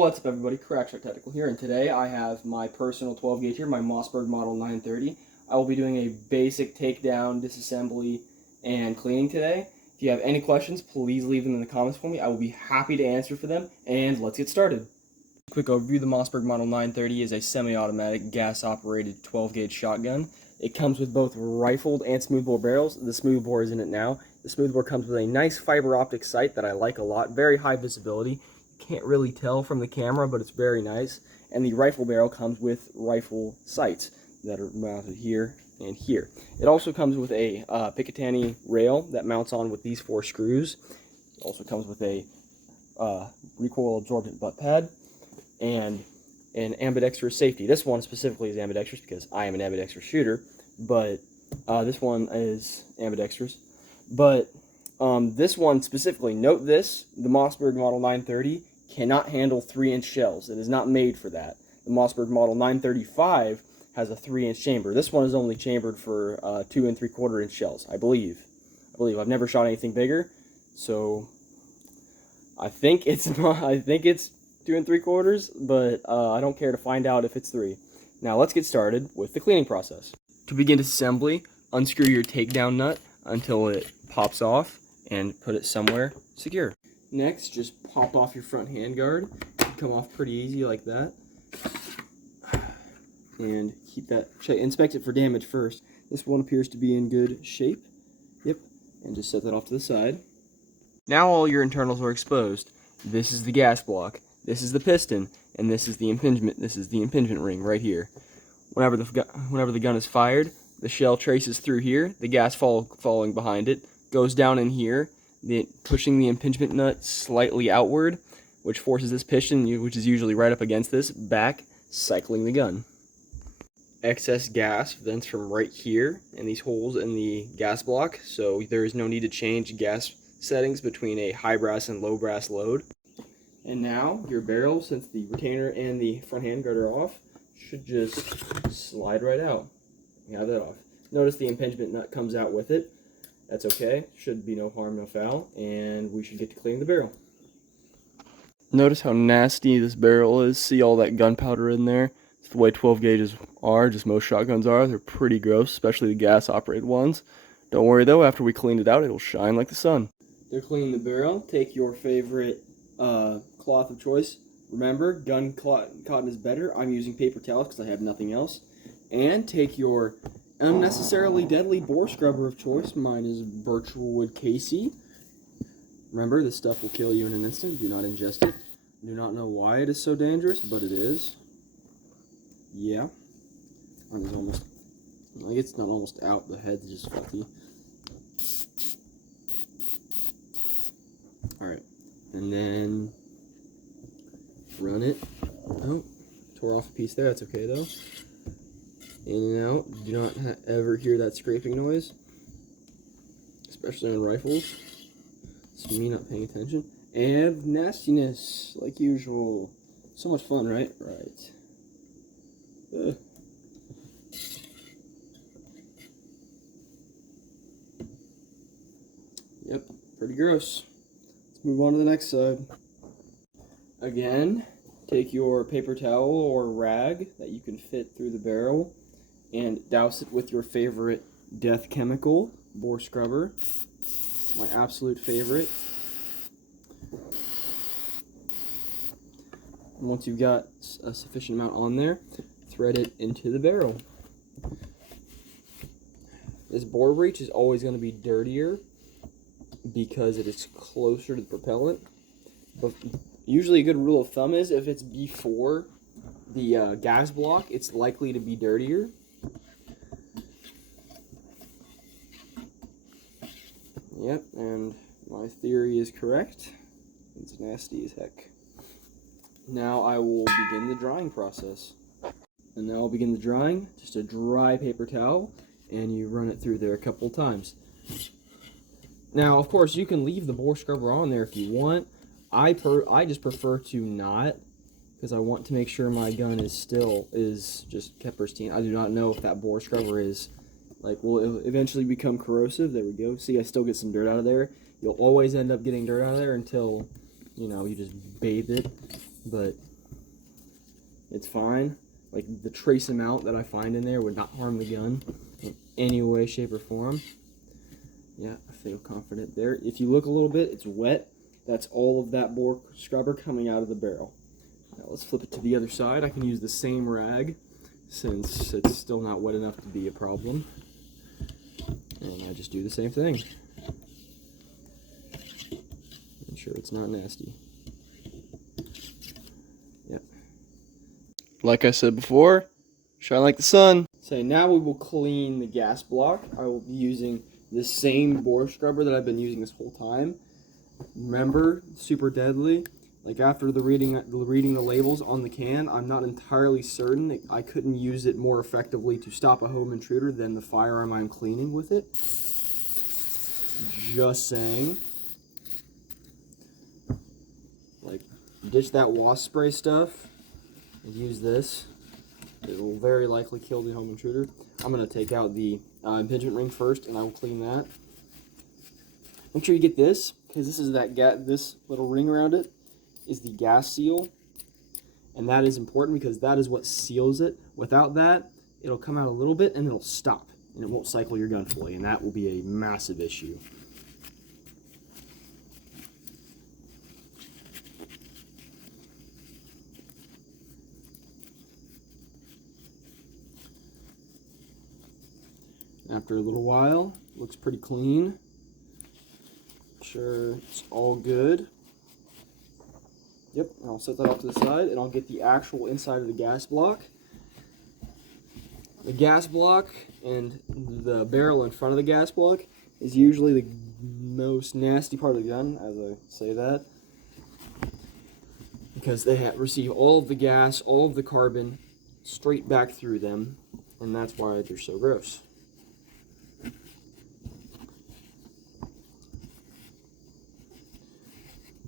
What's up, everybody? Crackshot Technical here, and today I have my personal 12 gauge here, my Mossberg model 930. I will be doing a basic takedown, disassembly, and cleaning today. If you have any questions, please leave them in the comments for me. I will be happy to answer for them, and let's get started. Quick overview: the Mossberg model 930 is a semi-automatic, gas-operated 12 gauge shotgun. It comes with both rifled and smoothbore barrels. The smoothbore is in it now. The smoothbore comes with a nice fiber optic sight that I like a lot, very high visibility. Can't really tell from the camera, but it's very nice. And the rifle barrel comes with rifle sights that are mounted here and here. It also comes with a Picatinny rail that mounts on with these 4 screws. It also comes with a recoil absorbent butt pad and an ambidextrous safety. This one specifically is ambidextrous because I am an ambidextrous shooter, but this one is ambidextrous. But this one specifically, note this, the Mossberg model 930 cannot handle 3-inch shells. It is not made for that. The Mossberg model 935 has a 3-inch chamber. This one is only chambered for 2 3/4-inch shells, I believe. I've never shot anything bigger, so I think it's 2 3/4, but I don't care to find out if it's 3. Now let's get started with the cleaning process. To begin disassembly, unscrew your takedown nut until it pops off and put it somewhere secure. Next, just pop off your front handguard. It can come off pretty easy like that. And keep that, inspect it for damage first. This one appears to be in good shape. Yep, and just set that off to the side. Now all your internals are exposed. This is the gas block, this is the piston, and this is the impingement ring right here. Whenever the gun is fired, the shell traces through here, the gas falling behind it, goes down in here, pushing the impingement nut slightly outward, which forces this piston, which is usually right up against this, back, cycling the gun. Excess gas vents from right here in these holes in the gas block, so there is no need to change gas settings between a high brass and low brass load. And now your barrel, since the retainer and the front handguard are off, should just slide right out. You have that off. Notice the impingement nut comes out with it. That's okay. Should be no harm, no foul, and we should get to cleaning the barrel. Notice how nasty this barrel is. See all that gunpowder in there? It's the way 12 gauges are, just most shotguns are. They're pretty gross, especially the gas-operated ones. Don't worry though, after we cleaned it out, it'll shine like the sun. To clean the barrel, take your favorite cloth of choice. Remember, gun cotton is better. I'm using paper towels because I have nothing else. And take your unnecessarily deadly bore scrubber of choice. Mine is Birchwood KC. Remember, this stuff will kill you in an instant. Do not ingest it. Do not know why it is so dangerous, but it is. Yeah. Mine is almost, like, it's not almost out. The head's just fluffy. Alright. And then run it. Oh, tore off a piece there. That's okay, though. In and out. Do not ever hear that scraping noise, especially on rifles. It's me not paying attention. And nastiness, like usual. So much fun, right? Right. Ugh. Yep, pretty gross. Let's move on to the next side. Again, take your paper towel or rag that you can fit through the barrel and douse it with your favorite death chemical, bore scrubber. My absolute favorite. And once you've got a sufficient amount on there, thread it into the barrel. This bore breech is always going to be dirtier because it is closer to the propellant. But usually a good rule of thumb is if it's before the gas block, it's likely to be dirtier. Yep, and my theory is correct. It's nasty as heck. Now I will begin the drying process. And now I'll begin the drying. Just a dry paper towel, and you run it through there a couple times. Now, of course, you can leave the bore scrubber on there if you want. I just prefer to not, because I want to make sure my gun is just kept pristine. I do not know if that bore scrubber will eventually become corrosive. There we go. See, I still get some dirt out of there. You'll always end up getting dirt out of there until, you just bathe it. But It's fine. Like, the trace amount that I find in there would not harm the gun in any way, shape, or form. Yeah, I feel confident there. If you look a little bit, it's wet. That's all of that bore scrubber coming out of the barrel. Now let's flip it to the other side. I can use the same rag since it's still not wet enough to be a problem. And I just do the same thing. Ensure it's not nasty. Yep. Like I said before, shine like the sun. So now we will clean the gas block. I will be using the same bore scrubber that I've been using this whole time. Remember, super deadly. Like, after the reading the labels on the can, I'm not entirely certain that I couldn't use it more effectively to stop a home intruder than the firearm I'm cleaning with it. Just saying. Like, ditch that wasp spray stuff and use this. It will very likely kill the home intruder. I'm going to take out the impingement ring first, and I will clean that. Make sure you get this, because this is this little ring around it is the gas seal, and that is important because that is what seals it. Without that, it'll come out a little bit and it'll stop, and it won't cycle your gun fully, and that will be a massive issue. After a little while, looks pretty clean. Sure, it's all good. Yep, I'll set that off to the side, and I'll get the actual inside of the gas block. The gas block and the barrel in front of the gas block is usually the most nasty part of the gun, as I say that, because they receive all of the gas, all of the carbon, straight back through them, and that's why they're so gross.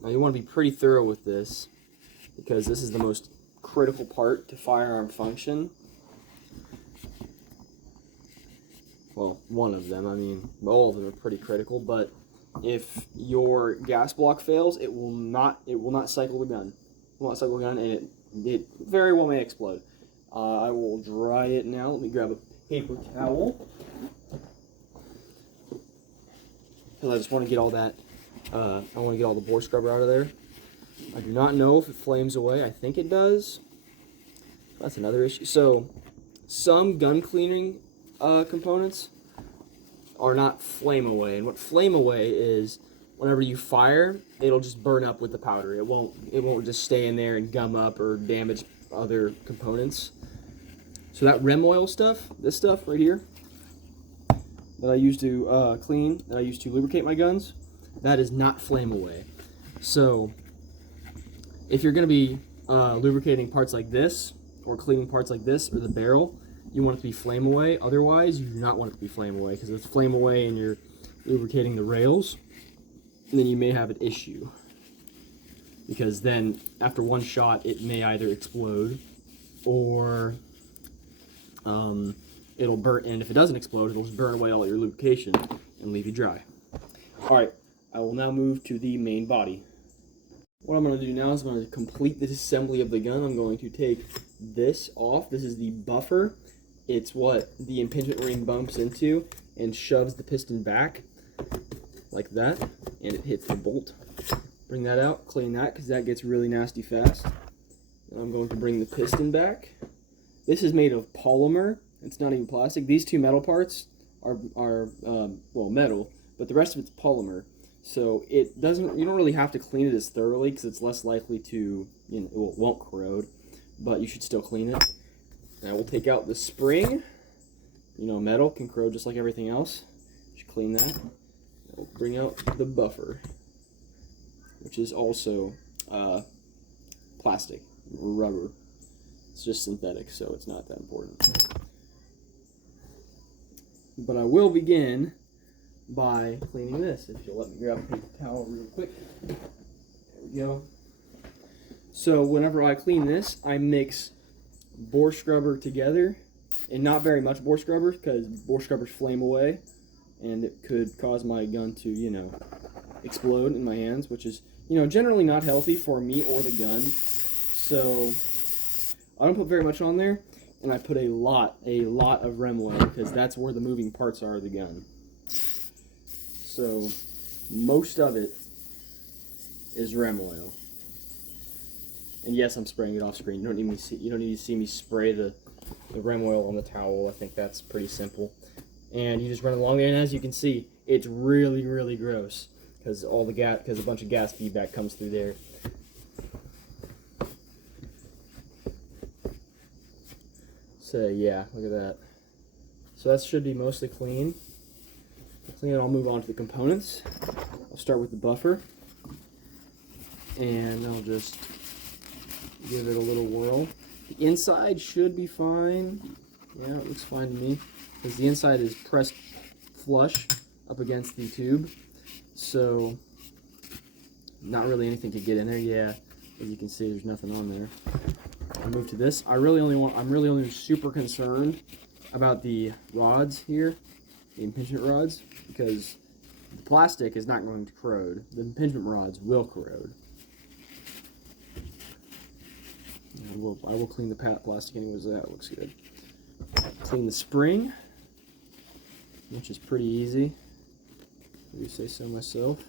Now you want to be pretty thorough with this, because this is the most critical part to firearm function. Well, one of them. I mean, all of them are pretty critical, but if your gas block fails, it will not cycle the gun. It will not cycle the gun, and it very well may explode. I will dry it now. Let me grab a paper towel, because I just want to get all that. I want to get all the bore scrubber out of there. I do not know if it flames away. I think it does. That's another issue. So, some gun cleaning components are not flame away, and what flame away is whenever you fire, it'll just burn up with the powder. It won't just stay in there and gum up or damage other components. So that rem oil stuff, this stuff right here, that I use to clean, that I use to lubricate my guns, that is not flame away. So if you're going to be lubricating parts like this, or cleaning parts like this, or the barrel, you want it to be flame away. Otherwise, you do not want it to be flame away, because if it's flame away and you're lubricating the rails, then you may have an issue. Because then, after one shot, it may either explode, or it'll burn, and if it doesn't explode, it'll just burn away all your lubrication and leave you dry. Alright, I will now move to the main body. What I'm going to do now is I'm going to complete the assembly of the gun. I'm going to take this off. This is the buffer. It's what the impingement ring bumps into and shoves the piston back like that, and it hits the bolt. Bring that out, clean that, because that gets really nasty fast. And I'm going to bring the piston back. This is made of polymer. It's not even plastic. These two metal parts are well, metal, but the rest of it's polymer. So you don't really have to clean it as thoroughly, because it's less likely to, it won't corrode, but you should still clean it. Now we'll take out the spring. Metal can corrode just like everything else. You should clean that. We'll bring out the buffer, which is also plastic or rubber. It's just synthetic, so it's not that important. But I will begin by cleaning this. If you'll let me grab a paper towel real quick. There we go. So whenever I clean this, I mix bore scrubber together, and not very much bore scrubber, because bore scrubbers flame away, and it could cause my gun to, explode in my hands, which is, generally not healthy for me or the gun. So I don't put very much on there, and I put a lot of rem oil because that's where the moving parts are of the gun. So most of it is rem oil. And yes, I'm spraying it off screen. You don't need to see me spray the rem oil on the towel. I think that's pretty simple. And you just run it along there, and as you can see, it's really, really gross because a bunch of gas feedback comes through there. So yeah, look at that. So that should be mostly clean. I'll move on to the components. I'll start with the buffer, and I'll just give it a little whirl. The inside should be fine. Yeah, it looks fine to me because the inside is pressed flush up against the tube, so not really anything to get in there. Yeah, as you can see, there's nothing on there. I'll move to this. I'm really only super concerned about the rods here, the impingement rods, because the plastic is not going to corrode. The impingement rods will corrode. I will clean the plastic anyways. That looks good. Clean the spring, which is pretty easy, if you say so myself.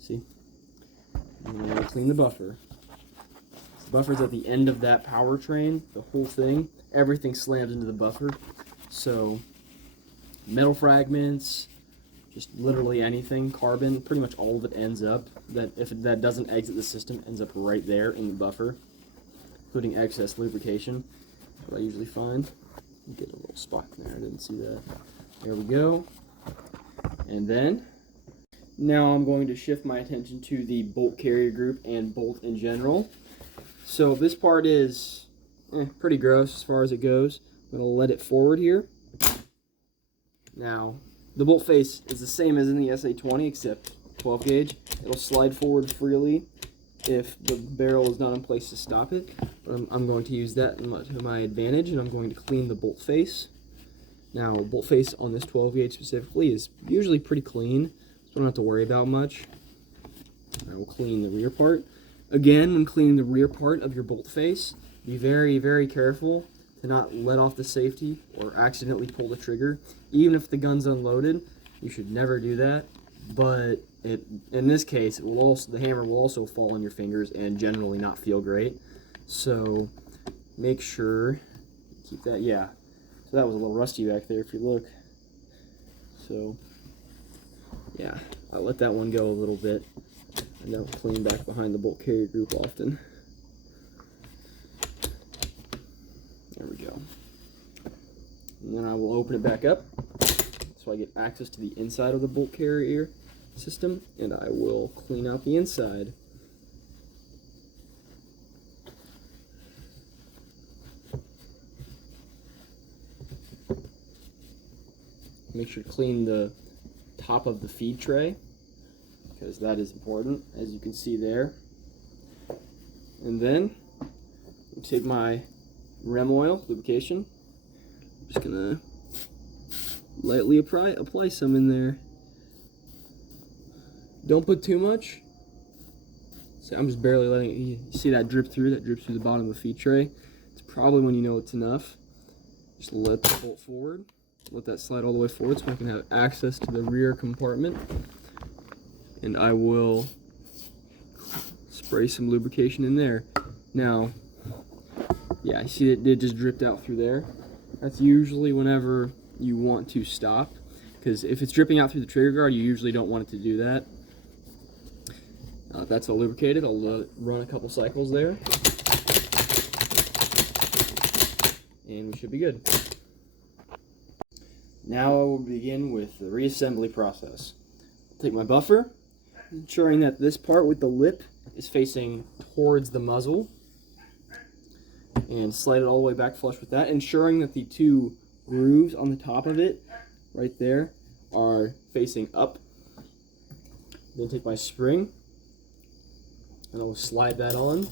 See? And then I'll clean the buffer. The buffer's at the end of that powertrain, the whole thing. Everything slams into the buffer. So, metal fragments, just literally anything, carbon, pretty much all of it ends up. That doesn't exit the system, ends up right there in the buffer, including excess lubrication, what I usually find. Get a little spot in there, I didn't see that. There we go. And then, now I'm going to shift my attention to the bolt carrier group and bolt in general. So this part is pretty gross as far as it goes. I'm going to let it forward here. Now, the bolt face is the same as in the SA-20 except 12 gauge. It'll slide forward freely if the barrel is not in place to stop it. But I'm going to use that to my advantage, and I'm going to clean the bolt face. Now, bolt face on this 12 gauge specifically is usually pretty clean, so I don't have to worry about much. I will clean the rear part. Again, when cleaning the rear part of your bolt face, be very, very careful to not let off the safety or accidentally pull the trigger. Even if the gun's unloaded, you should never do that. But in this case, the hammer will also fall on your fingers and generally not feel great. So make sure you keep that. Yeah. So that was a little rusty back there if you look. So yeah, I'll let that one go a little bit. I don't clean back behind the bolt carrier group often. There we go. And then I will open it back up so I get access to the inside of the bolt carrier system, and I will clean out the inside. Make sure to clean the top of the feed tray, because that is important, as you can see there. And then I'll take my rem oil lubrication. I'm just gonna lightly apply some in there. Don't put too much. So I'm just barely letting it. You see that drip through? That drips through the bottom of the feed tray. It's probably when you know it's enough. Just let the bolt forward. Let that slide all the way forward so I can have access to the rear compartment. And I will spray some lubrication in there. Now, yeah, you see it just dripped out through there. That's usually whenever you want to stop, because if it's dripping out through the trigger guard, you usually don't want it to do that. That's all lubricated. I'll let it run a couple cycles there, and we should be good. Now I will begin with the reassembly process. I'll take my buffer, ensuring that this part with the lip is facing towards the muzzle, and slide it all the way back flush with that, ensuring that the two grooves on the top of it, right there, are facing up. Then take my spring, and I will slide that on,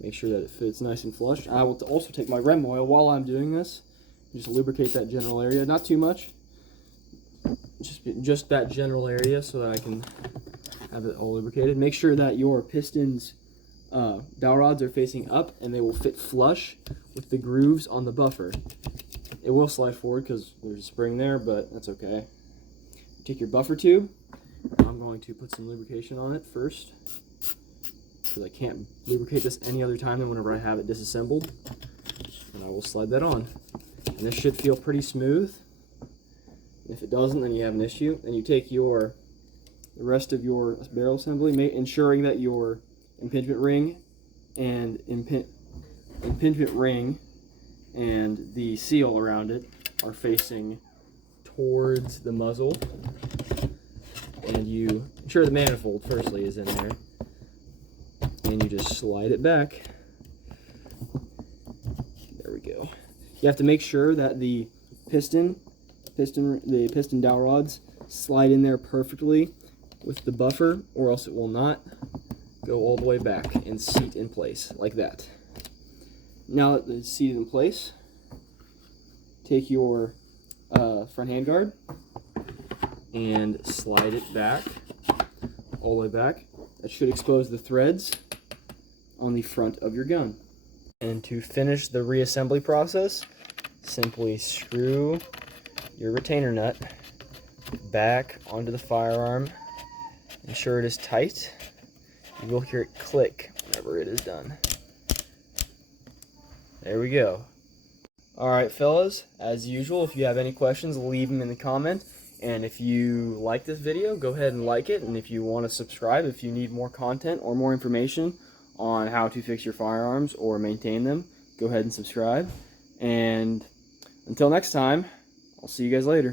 make sure that it fits nice and flush. I will also take my rem oil while I'm doing this, just lubricate that general area, not too much, just that general area, so that I can have it all lubricated. Make sure that your pistons dowel rods are facing up and they will fit flush with the grooves on the buffer. It will slide forward because there's a spring there, but that's okay. Take your buffer tube. I'm going to put some lubrication on it first because I can't lubricate this any other time than whenever I have it disassembled. And I will slide that on. And this should feel pretty smooth. If it doesn't, then you have an issue. Then you take the rest of your barrel assembly, ensuring that your impingement ring and the seal around it are facing towards the muzzle, and you ensure the manifold firstly is in there, and you just slide it back. There we go. You have to make sure that the piston dowel rods slide in there perfectly with the buffer, or else it will not go all the way back and seat in place like that. Now that it's seated in place, take your front handguard and slide it back, all the way back. That should expose the threads on the front of your gun. And to finish the reassembly process, simply screw your retainer nut back onto the firearm. Ensure it is tight. You will hear it click whenever it is done. There we go. Alright fellas, as usual, if you have any questions, leave them in the comment. And if you like this video, go ahead and like it. And if you want to subscribe, if you need more content or more information on how to fix your firearms or maintain them, go ahead and subscribe. And until next time, I'll see you guys later.